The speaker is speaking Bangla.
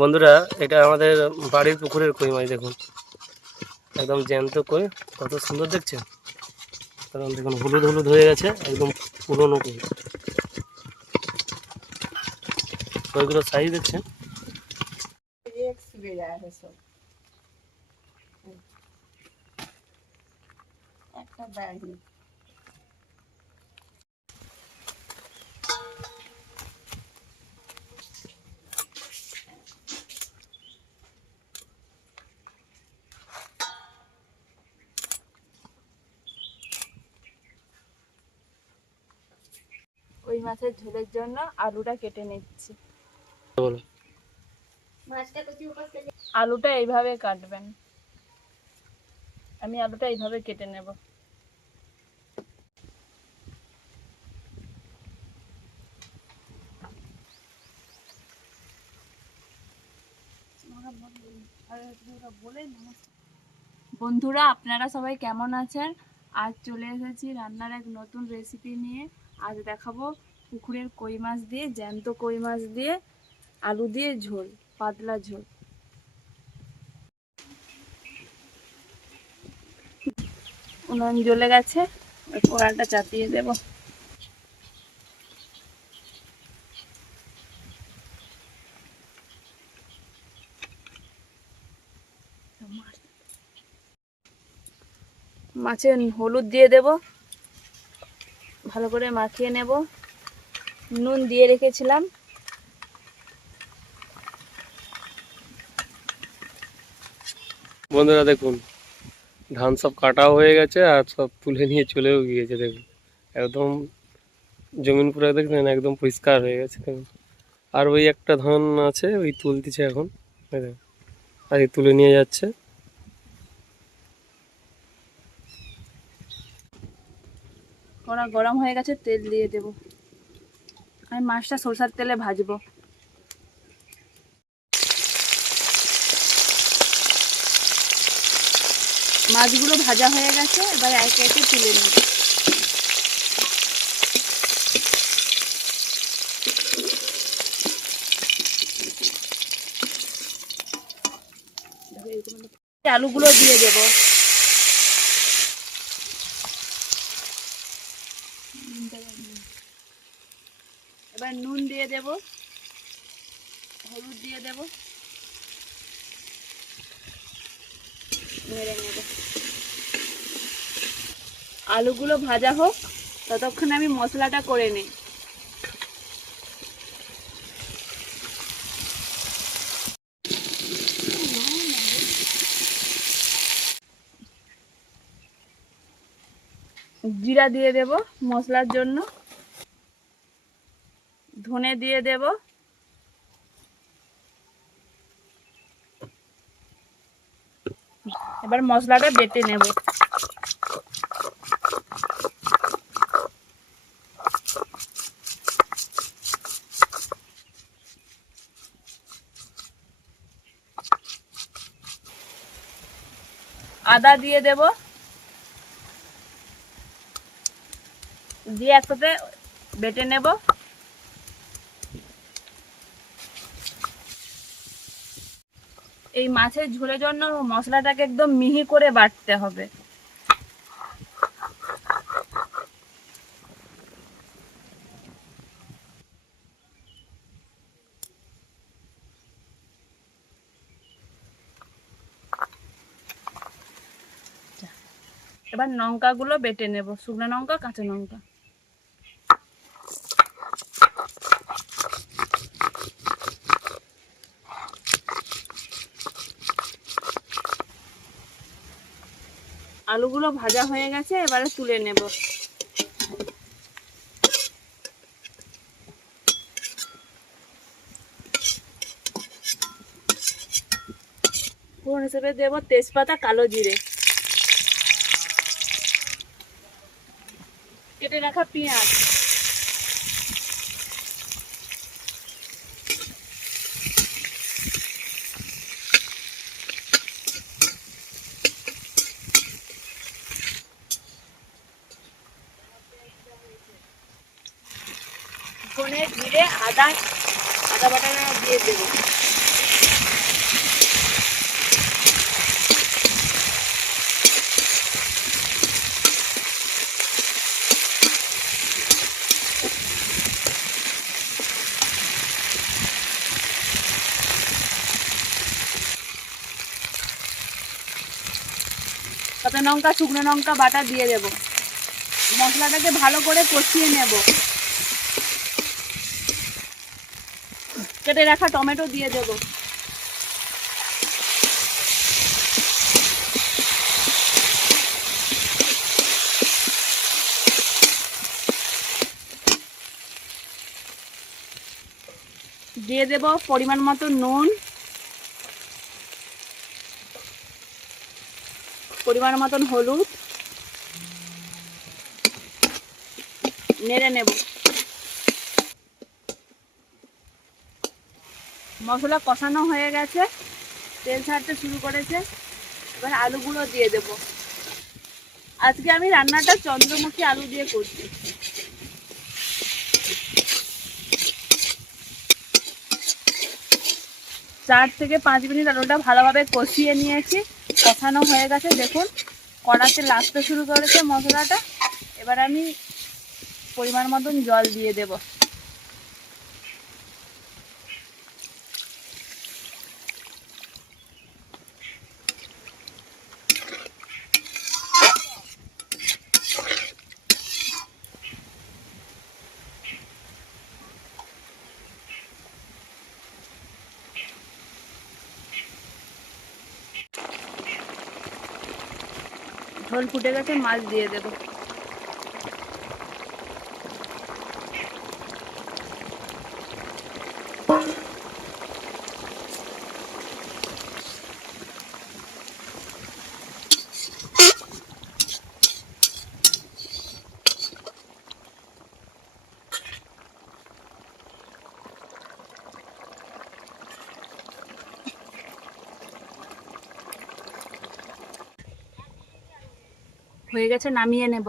বন্ধুরা, এটা আমাদের বাড়ির পুকুরের কই মাছ দেখুন। একদম জ্যান্ত কই কত সুন্দর দেখছেন? কারণ দেখুন, হলুদ হলুদ হয়ে গেছে, একদম পুরনো কই কইগুলো সাইজ দেখছেন? একটা ওই মাছের ঝোলের জন্য আলুটা কেটে নিচ্ছি। আলুটা এইভাবে কাটবেন। আমি আলুটা এইভাবে কেটে নেব। বন্ধুরা আপনারা সবাই কেমন আছেন? আজ চলে এসেছি রান্নার এক নতুন রেসিপি নিয়ে। আজ দেখাবো পুকুরের কই মাছ দিয়ে, জ্যান্ত কই মাছ দিয়ে, আলু দিয়ে ঝোল, পাতলা ঝোল। উনুন জ্বলে গেছে কড়াটা চাপিয়ে দেব। মাছে হলুদ দিয়ে দেব। ভালো করে মাখিয়ে নেব। নুন দিয়ে রেখেছিলাম। বন্ধুরা, দেখুন, ধান সব কাটাও হয়ে গেছে আর সব তুলে নিয়ে চলেও গিয়েছে, দেখুন। একদম জমিন পুরো দেখলেন একদম পরিষ্কার হয়ে গেছে, দেখুন। আর ওই একটা ধান আছে, ওই তুলতেছে এখন। আর তুলে নিয়ে যাচ্ছে। কড়া গরম হয়ে গেছে, তেল দিয়ে দেব। আমি মাছটা সরষার তেলে ভাজবো। মাছগুলো ভাজা হয়ে গেছে, এবার একে একে তুলে নেব। আলুগুলো দিয়ে দেবো। এবার নুন দিয়ে দেব, হলুদ দিয়ে দেব। মেরে নেব আলুগুলো ভাজা হোক, ততক্ষণ আমি মশলাটা করে নিই। জিরা দিয়ে দেব মশলার জন্য। ধনে দিয়ে দেব। এবার মশলাটা বেটে নেব। আদা দিয়ে দেব। দিয়ে একসাথে বেটে নেব। এই মাছের ঝোলের জন্য মশলাটাকে একদম মিহি করে বাটতে হবে। এবার লঙ্কাগুলো বেটে নেব, শুকনো লঙ্কা, কাঁচা লঙ্কা। আলুগুলো ভাজা হয়ে গেছে, এবারে তুলে নেব। হিসেবে দেব তেজপাতা, কালো জিরে। কেটে রাখা পেঁয়াজ। আদা আদা বাটাটা দিয়ে দেবো। কাঁচা লঙ্কা শুকনো লঙ্কা বাটা দিয়ে দেবো। মশলাটাকে ভালো করে কষিয়ে নেব। কেটে রাখা টমেটো দিয়ে দেব। দিয়ে দেব পরিমাণ মতো নুন। পরিমাণ মতন হলুদ। নেড়ে নেব। মশলা কষানো হয়ে গেছে, তেল ছাড়তে শুরু করেছে, এবার আলুগুলো দিয়ে দেব। আজকে আমি রান্নাটা চন্দ্রমুখী আলু দিয়ে করছি। চার থেকে পাঁচ মিনিট আলুটা ভালোভাবে কষিয়ে নিয়েছি, কষানো হয়ে গেছে। দেখুন, কড়াতে লাগতে শুরু করেছে মশলাটা। এবার আমি পরিমাণ মতন জল দিয়ে দেব। ঝোল ফুটে গেছে মাছ দিয়ে দেব। হয়ে গেছে নামিয়ে নেব।